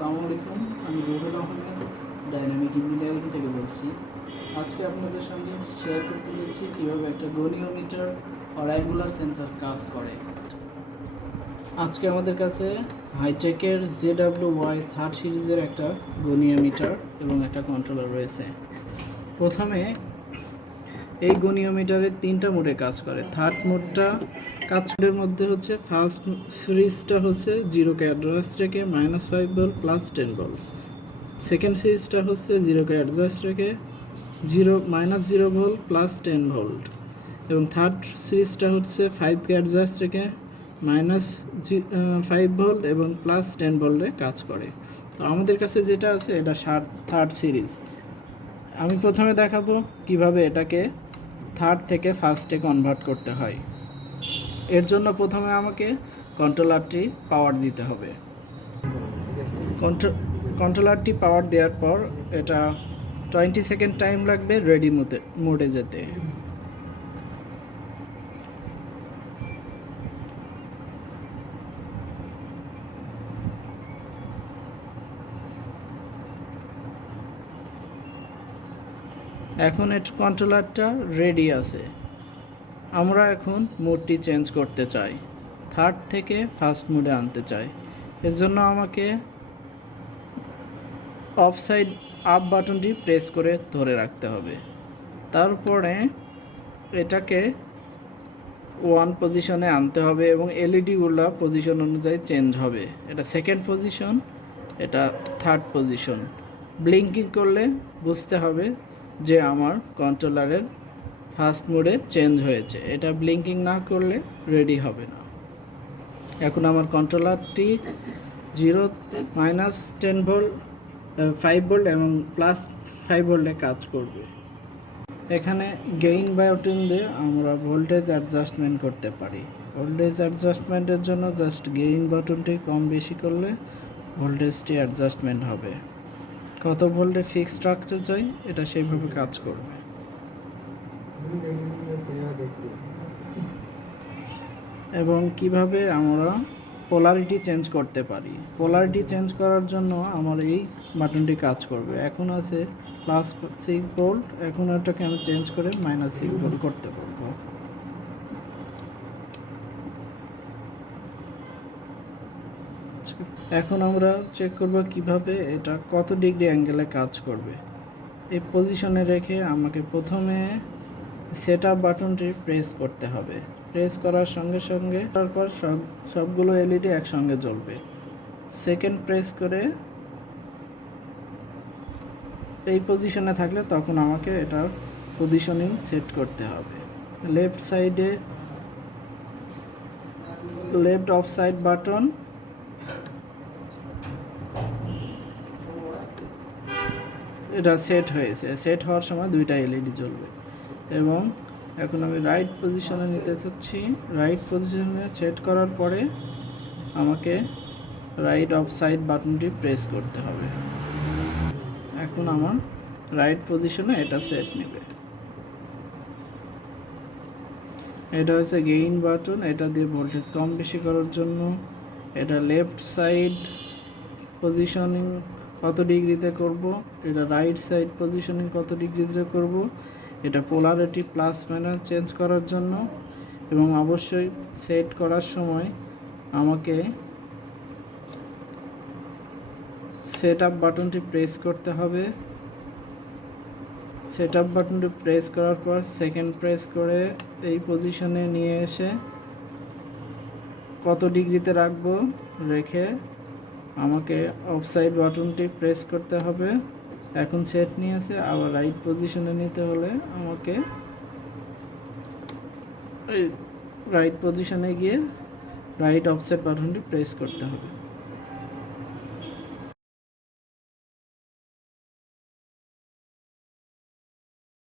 আসসালামু আলাইকুম, আমি রুহুল আহমেদ ডাইনামিক ইঞ্জিনিয়ারিং থেকে বলছি। আজকে আপনাদের সঙ্গে শেয়ার করতে যাচ্ছি কীভাবে একটা গনিওমিটার আর অ্যাঙ্গুলার সেন্সর কাজ করে। আজকে আমাদের কাছে হাইটেকের ZWY-3 সিরিজের একটা গনিওমিটার এবং একটা কন্ট্রোলার রয়েছে। প্রথমে এই গনিওমিটারের 3টা মোডে কাজ করে। থার্ড মোডটা কাজের মধ্যে হচ্ছে ফার্স্ট সিরিজটা হচ্ছে 0কে অ্যাডজাস্ট রেখে -5 ভোল্ট প্লাস 10 ভোল্ট। সেকেন্ড সিরিজটা হচ্ছে 0কে অ্যাডজাস্ট রেখে -0 ভোল্ট প্লাস 10 ভোল্ট। এবং থার্ড সিরিজটা হচ্ছে 5কে অ্যাডজাস্ট রেখে -5 ভোল্ট এবং প্লাস 10 ভোল্টে কাজ করে। তো আমাদের কাছে যেটা আছে এটা থার্ড সিরিজ। আমি প্রথমে দেখাবো কিভাবে এটাকে থার্ড থেকে ফার্স্টে কনভার্ট করতে হয়। এর জন্য প্রথমে আমাকে কন্ট্রোলারটি পাওয়ার দিতে হবে। কন্ট্রোলারটি পাওয়ার দেওয়ার পর এটা 20 সেকেন্ড টাইম লাগবে রেডি মোডে যেতে। এখন কন্ট্রোলারটা রেডি আছে। আমরা এখন মোডটি চেঞ্জ করতে চাই, থার্ড থেকে ফার্স্ট মোডে আনতে চাই। এর জন্য আমাকে অফ সাইড আপ বাটনটি প্রেস করে ধরে রাখতে হবে। তারপরে এটাকে 1 পজিশনে আনতে হবে এবং এলইডিগুলো পজিশন অনুযায়ী চেঞ্জ হবে। এটা সেকেন্ড পজিশন, এটা থার্ড পজিশন। ব্লিঙ্কিং করলে বুঝতে হবে যে আমার কন্ট্রোলারের ফার্স্ট মোডে চেঞ্জ হয়েছে। এটা ব্লিঙ্কিং না করলে রেডি হবে না। এখন আমার কন্ট্রোলারটি 0 -10 ভোল্ট 5 ভোল্ট এবং +5 ভোল্টে কাজ করবে। এখানে গেইন বাটন দিয়ে আমরা ভোল্টেজ অ্যাডজাস্টমেন্ট করতে পারি। ভোল্টেজ অ্যাডজাস্টমেন্টের জন্য জাস্ট গেইন বাটনটি কম বেশি করলে ভোল্টেজটি অ্যাডজাস্টমেন্ট হবে। কত ভোল্টে ফিক্সড রাখতে চাই এটা সেইভাবে কাজ করবে। এবং কিভাবে আমরা পোলারিটি চেঞ্জ করতে পারি। পোলারিটি চেঞ্জ করার জন্য আমার এই বাটনটি কাজ করবে। এখন আছে +6 ভোল্ট, এখন এটাকে আমি চেঞ্জ করে -6 ভোল্ট করতে পারবো। এখন আমরা চেক করব কিভাবে এটা কত ডিগ্রি অ্যাঙ্গেলে কাজ করবে। এই পজিশনে রেখে আমাকে প্রথমে সেট আপ বাটনটি প্রেস করতে হবে। প্রেস করার সঙ্গে সঙ্গে তারপর সবগুলো এলইডি একসঙ্গে জ্বলবে। সেকেন্ড প্রেস করে এই পজিশনে থাকলে তখন আমাকে এটার পজিশনিং সেট করতে হবে। লেফট সাইডে লেফট অফ সাইড বাটন, এটা সেট হয়েছে। সেট হওয়ার সময় 2টা এলইডি জ্বলবে। এবং এখন আমি রাইট পজিশনে নিতে চাচ্ছি। রাইট পজিশনে সেট করার পরে আমাকে রাইট অফ সাইড বাটনটি প্রেস করতে হবে। এখন আমার রাইট পজিশনে এটা সেট নেবে। এটা হচ্ছে গেইন বাটন, এটা দিয়ে ভোল্টেজ কম বেশি করার জন্য। এটা লেফট সাইড পজিশনিং কত ডিগ্রিতে করব, এটা রাইট সাইড পজিশনিং কত ডিগ্রিতে করব। এটা পোলারিটি প্লাস মাইনাস চেঞ্জ করার জন্য। এবং অবশ্যই সেট করার সময় আমাকে সেট আপ বাটনটি প্রেস করতে হবে। সেট আপ বাটনটি প্রেস করার পর সেকেন্ড প্রেস করে এই পজিশনে নিয়ে এসে কত ডিগ্রিতে রাখবো রেখে আমাকে অফসাইড বাটনটি প্রেস করতে হবে। এখন সেট নিয়েছে, আবার রাইট পজিশনে নিতে হলে আমাকে রাইট পজিশনে গিয়ে রাইট অফসেট বাটনটি প্রেস করতে হবে।